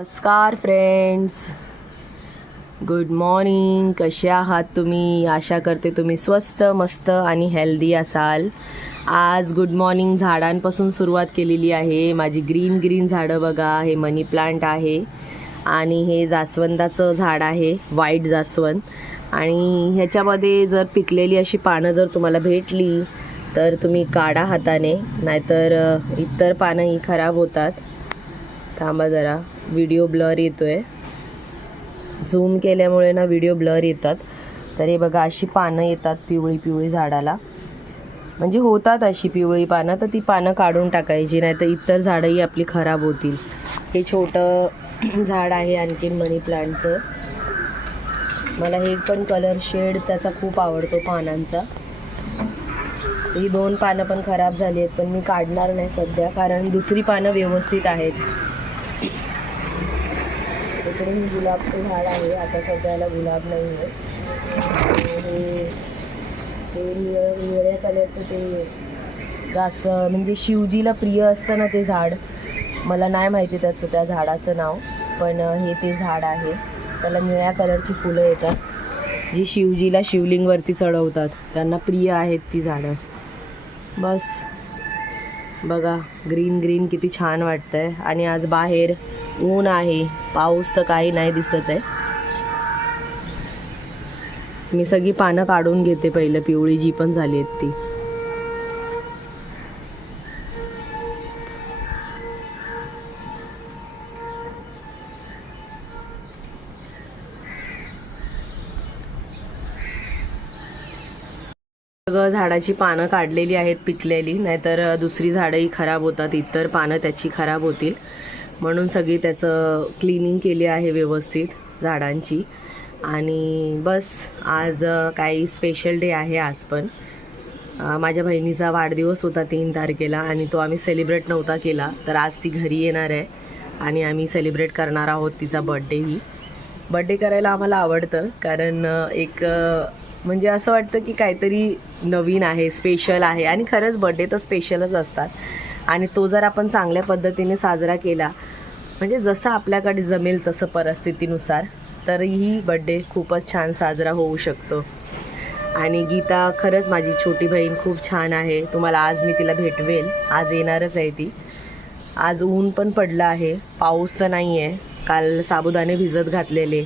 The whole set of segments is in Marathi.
नमस्कार फ्रेंड्स, गुड मॉर्निंग. कसे आहात तुम्ही? आशा करते तुम्ही स्वस्त, मस्त आणि हेल्दी असाल. आज गुड मॉर्निंग झाडांपासून सुरुवात केलेली आहे. माझी ग्रीन झाडं बघा. हे मनी प्लांट आहे आणि हे जास्वंदाचं झाड आहे, व्हाईट जास्वंद. आणि ह्याच्यामध्ये जर पिकलेली अशी पानं जर तुम्हाला भेटली तर तुम्ही काढा हाताने, नाहीतर इतर पानं ही खराब होतात. थांबा जरा, व्हिडिओ ब्लर येतोय. झूम केल्यामुळे ना व्हिडिओ ब्लर येतात. तर हे बघा, अशी पानं येतात पिवळी झाडाला, म्हणजे होतात अशी पिवळी पानं. तर ती पानं काढून टाकायची, नाहीतर इतर झाडंही आपली खराब होतील. हे छोटं झाड आहे आणखीन मनी प्लांटचं. मला हे पण कलर शेड त्याचा खूप आवडतो पानांचा. ही 2 पानं पण खराब झाली आहेत, पण मी काढणार नाही सध्या, कारण दुसरी पानं व्यवस्थित आहेत. इकडे हे गुलाबचं झाड आहे. आता सध्याला गुलाब नाही आहे. हे निळ्या कलरचं ते म्हणजे शिवजीला प्रिय असतं ना ते झाड. मला नाही माहिती त्या झाडाचं नाव, पण हे ते झाड आहे. त्याला निळ्या कलरची फुलं येतात, जी शिवजीला शिवलिंगवरती चढवतात. त्यांना प्रिय आहेत ती झाडं. बस बघा, ग्रीन किती छान वाटतंय. आणि आज बाहेर ऊन आहे, पाऊस तर काही नाही दिसत आहे. मी सगळी पानं काढून घेते पहिलं, पिवळी जी पण झाली आहेत ती. सगळं झाडाची पानं काढलेली आहेत पिकलेली, नाहीतर दुसरी झाडंही खराब होतात, इतर पानं त्याची खराब होतील. म्हणून सगळी त्याचं क्लिनिंग केली आहे व्यवस्थित झाडांची. आणि बस आज काही स्पेशल डे आहे. आज पण माझ्या बहिणीचा वाढदिवस होता 3 तारखेला, आणि तो आम्ही सेलिब्रेट नव्हता केला. तर आज ती घरी येणार आहे आणि आम्ही सेलिब्रेट करणार आहोत तिचा बड्डेही. बड्डे करायला आम्हाला आवडतं, कारण एक म्हणजे असं वाटतं की काहीतरी नवीन आहे, स्पेशल आहे. आणि खरंच बड्डे तर स्पेशलच असतात. आणि तो जर आपण चांगल्या पद्धतीने साजरा केला, म्हणजे जसं आपल्याकडे जमेल तसं परिस्थितीनुसार, तर ही बड्डे खूपच छान साजरा होऊ शकतो. आणि गीता खरंच माझी छोटी बहीण खूप छान आहे. तुम्हाला आज मी तिला भेटवेल, आज येणारच आहे ती. आज ऊन पण पडलं आहे, पाऊस तर नाही आहे. काल साबुदाणे भिजत घातलेले,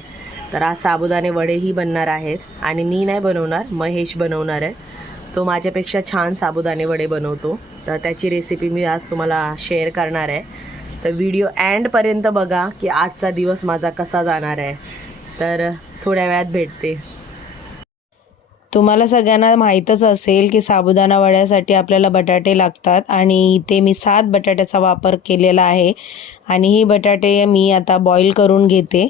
तर आज साबुदाणे वडेही बनणार आहेत. आणि मी नाही बनवणार, महेश बनवणार आहे. तो माझ्यापेक्षा छान साबुदाणे वडे बनवतो, तर त्याची रेसिपी मी आज तुम्हाला शेअर करणार आहे. तर व्हिडिओ एंडपर्यंत बघा की आजचा दिवस माझा कसा जाणार आहे. तर थोड्या वेळात भेटते. तुम्हाला सगळ्यांना माहीतच असेल की साबुदाणा वड्यासाठी आपल्याला बटाटे लागतात, आणि इथे मी 7 बटाट्याचा वापर केलेला आहे. आणि ही बटाटे मी आता बॉईल करून घेते.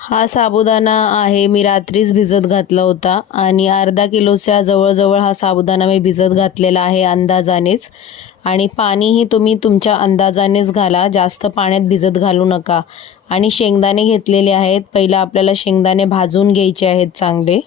हा साबुदाणा आहे, मी रात्रीच भिजत घातला होता. आणि अर्धा किलोच्या जवळजवळ हा साबुदाणा मी भिजत घातलेला आहे अंदाजानेच. आणि पाणीही तुम्ही तुमच्या अंदाजानेच घाला, जास्त पाण्यात भिजत घालू नका. आणि शेंगदाणे घेतलेले आहेत. पहिलं आपल्याला शेंगदाणे भाजून घ्यायचे आहेत चांगले.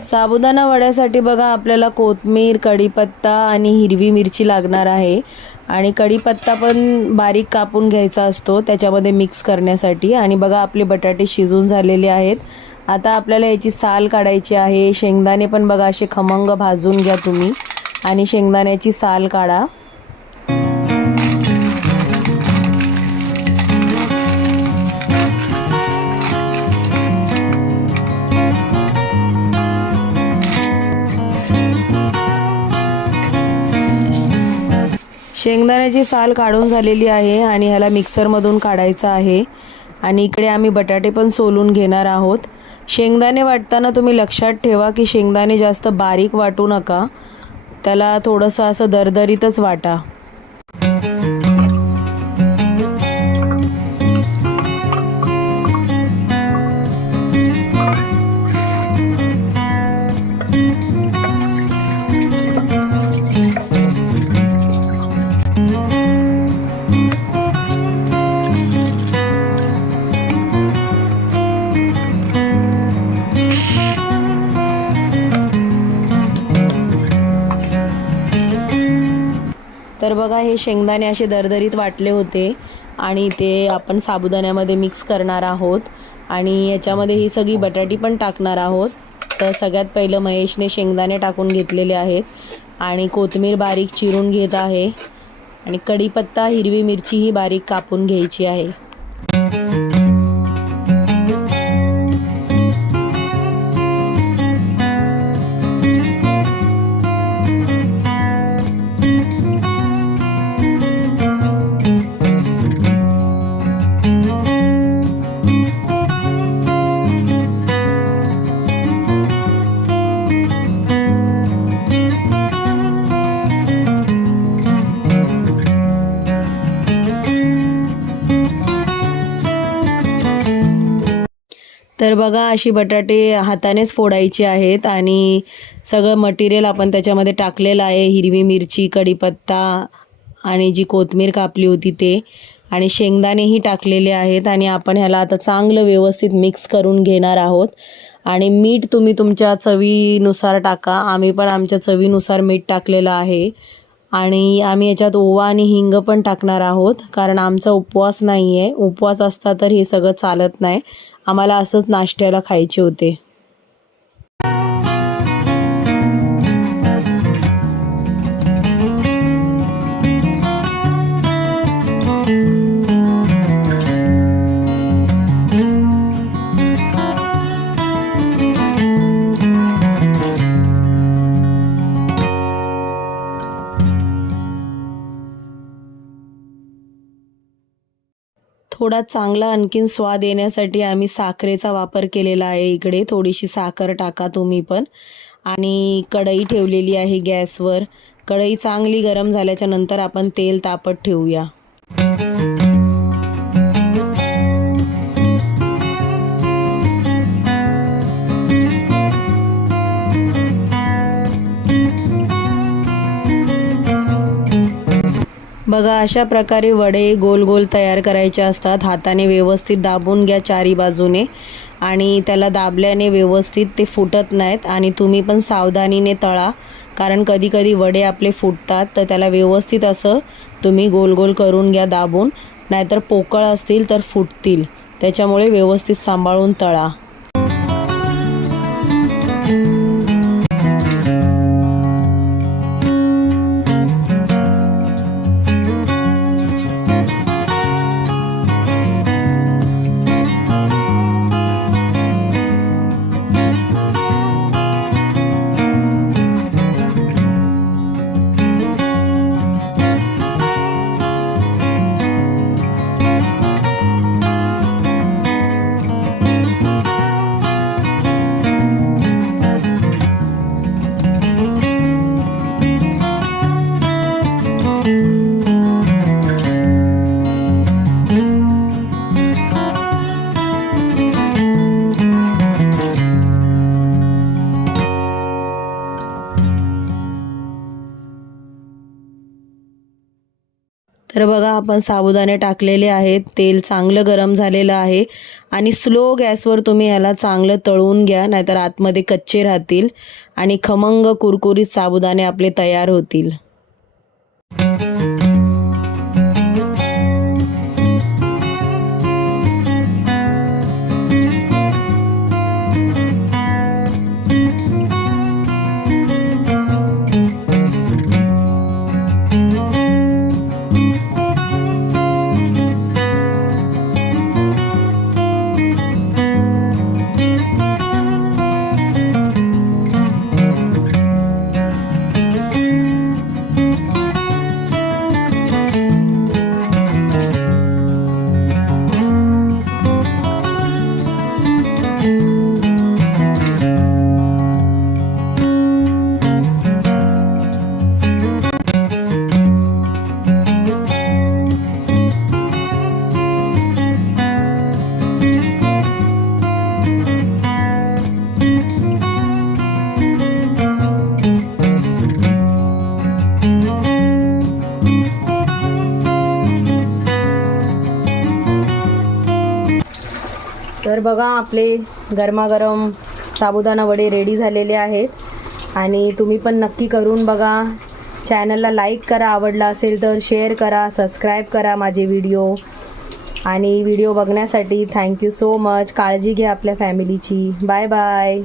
साबुदाणा वड्यासाठी बघा, आपल्याला कोथिंबीर, कढीपत्ता आणि हिरवी मिरची लागणार आहे. आणि कढीपत्ता पण बारीक कापून घ्यायचा असतो त्याच्यामध्ये मिक्स करण्यासाठी. आणि बघा, आपले बटाटे शिजून झालेले आहेत. आता आपल्याला याची साल काढायची आहे. शेंगदाणे पण बघा असे खमंग भाजून घ्या तुम्ही, आणि शेंगदाण्याची साल काढा. शेंगदाण्याची साल काढून झालेली आहे आणि ह्याला मिक्सरमधून काढायचं आहे. आणि इकडे आम्ही बटाटे पण सोलून घेणार आहोत. शेंगदाणे वाटताना तुम्ही लक्षात ठेवा की शेंगदाणे जास्त बारीक वाटू नका, त्याला थोडंसं असं दरदरीतच वाटा. तर बघा, हे शेंगदाणे असे दरदरीत वाटले होते आणि ते आपण साबुदाण्यामध्ये मिक्स करणार आहोत आणि याच्यामध्ये ही सगळी बटाटी पण टाकणार आहोत. तर सगळ्यात पहिलं महेशने शेंगदाणे टाकून घेतलेले आहेत आणि कोथिंबीर बारीक चिरून घेत आहे आणि कढीपत्ता, हिरवी मिरची ही बारीक कापून घ्यायची आहे. तर बघा, अशी बटाटे हातानेच फोडायचे आहेत आणि सगळं मटेरियल आपण त्याच्यामध्ये टाकलेलं आहे. हिरवी मिरची, कढीपत्ता आणि जी कोथिंबीर कापली होती ते आणि शेंगदाणेही टाकलेले आहेत आणि आपण ह्याला आता चांगलं व्यवस्थित मिक्स करून घेणार आहोत. आणि मीठ तुम्ही तुमच्या चवीनुसार टाका. आम्ही पण आमच्या चवीनुसार मीठ टाकलेलं आहे आणि आम्ही याच्यात ओवा आणि हिंग पण टाकणार आहोत, कारण आमचा उपवास नाही आहे. उपवास असता तर हे सगळं चालत नाही, आम्हाला असंच नाश्त्याला खायचे होते. थोडा चांगला आणखीन स्वाद येण्यासाठी आम्ही साखरेचा वापर केलेला आहे. इकडे थोडीशी साखर टाका तुम्ही पण. आणि कढई ठेवलेली आहे गॅसवर. कढई चांगली गरम झाल्याच्या नंतर आपण तेल तापत ठेवूया. बघा, अशा प्रकारे वडे गोल गोल तयार करायचे असतात. हाताने व्यवस्थित दाबून घ्या चारी बाजूने आणि त्याला दाबल्याने व्यवस्थित ते फुटत नाहीत. आणि तुम्ही पण सावधानीने तळा, कारण कधी कधी वडे आपले फुटतात. तर त्याला व्यवस्थित असं तुम्ही गोल गोल करून घ्या दाबून, नाहीतर पोकळ असतील तर फुटतील. त्याच्यामुळे व्यवस्थित सांभाळून तळा. तर बघा, आपण साबुदाणे टाकलेले आहेत. तेल चांगलं गरम झालेलं आहे आणि स्लो गॅसवर तुम्ही ह्याला चांगलं तळून घ्या, नाहीतर आतमध्ये कच्चे राहतील आणि खमंग कुरकुरीत साबुदाणे आपले तयार होतील. तर बघा आपले गरमागरम साबुदाणा वडे रेडी झालेले आहेत आणि तुम्ही पण नक्की करून बघा. चॅनलला लाईक करा, आवडला असेल तर शेअर करा, सबस्क्राईब करा माझे व्हिडिओ. आणि व्हिडिओ बघण्यासाठी थँक्यू सो मच. काळजी घ्या आपल्या फॅमिलीची. Bye bye.